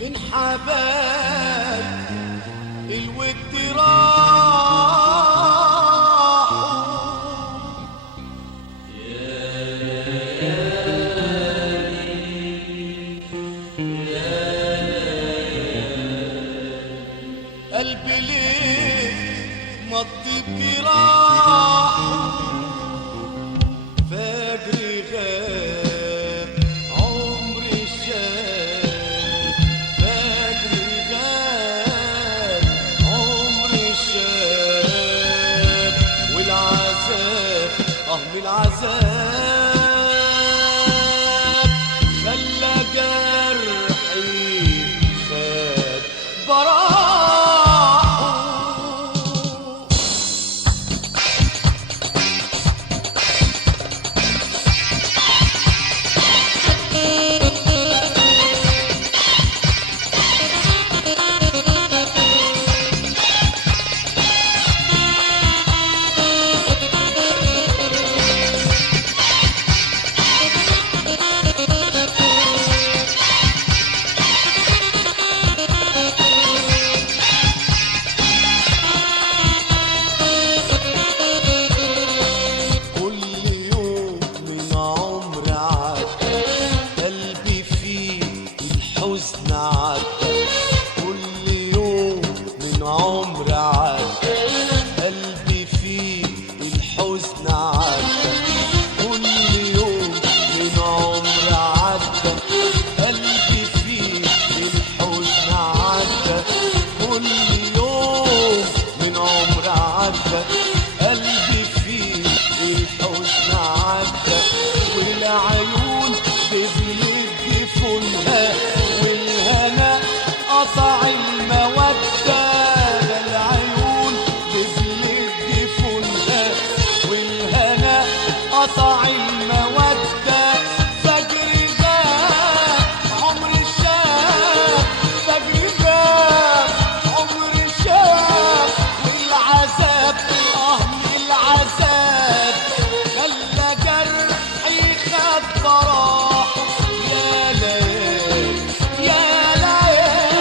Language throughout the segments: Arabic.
فين حبايب الود راحوا قلبي ليه ما تبكي راحوا فجري غاب عمري شاب فجري غاب عمري شاب والعذاب من العذاب خلى جرحي خاب براحه قلبي فيه الحزن عدى والعيون بتلد فنها والهنا قطع المودة العيون بتلد فنها والهنا قطع المودة فجري غاب عمري شاب فجري غاب عمري شاب والعذاب العذاب خلى جرحي خد براحه يا ليالي يا ليالي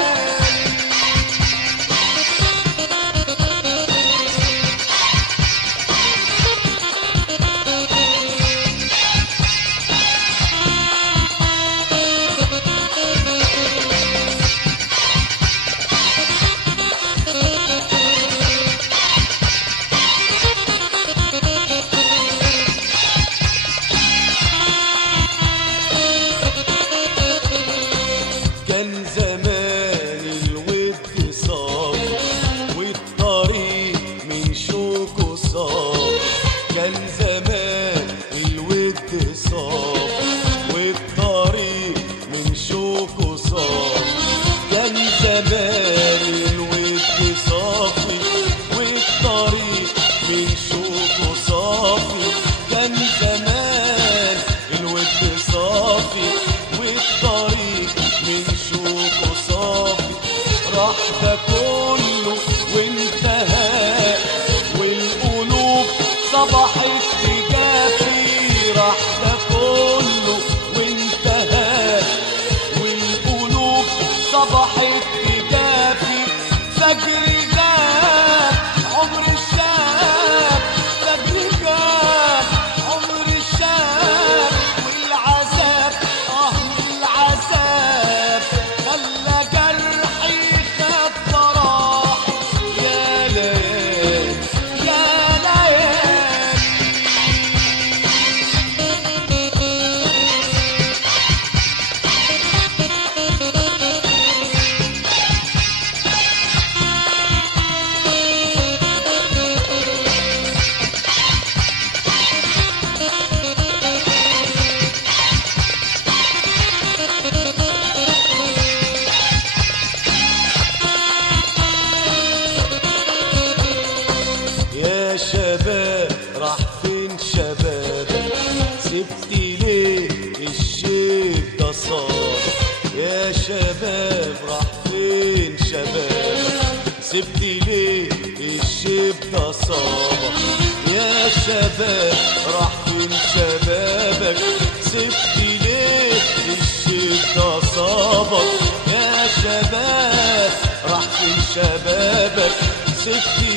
كان زمان الود صافي والطريق من شوكه صافي كان زمان الود صافي والطريق من شوكه صافي كان زمان الود صافي والطريق من شوكه صافي كان زمان الود صافي والطريق من شوكه صافي راح ده كله وانتهى والقلوب صبحت تجافي راح ده كله وانتهى والقلوب صبحت تجافي فجري غاب عمري الشاب فجري غاب عمري الشاب والعذاب العذاب خلى جرحي خد براحه يا ليالي يا ليالي يا شباب راح فين شبابك سبتي ليه الشيب ده صار يا شباب راح فين شبابك سبتي ليه الشيب ده صابك يا شباب راح فين شبابك سبتي ليه الشيب ده صابك يا شباب شبابك سبت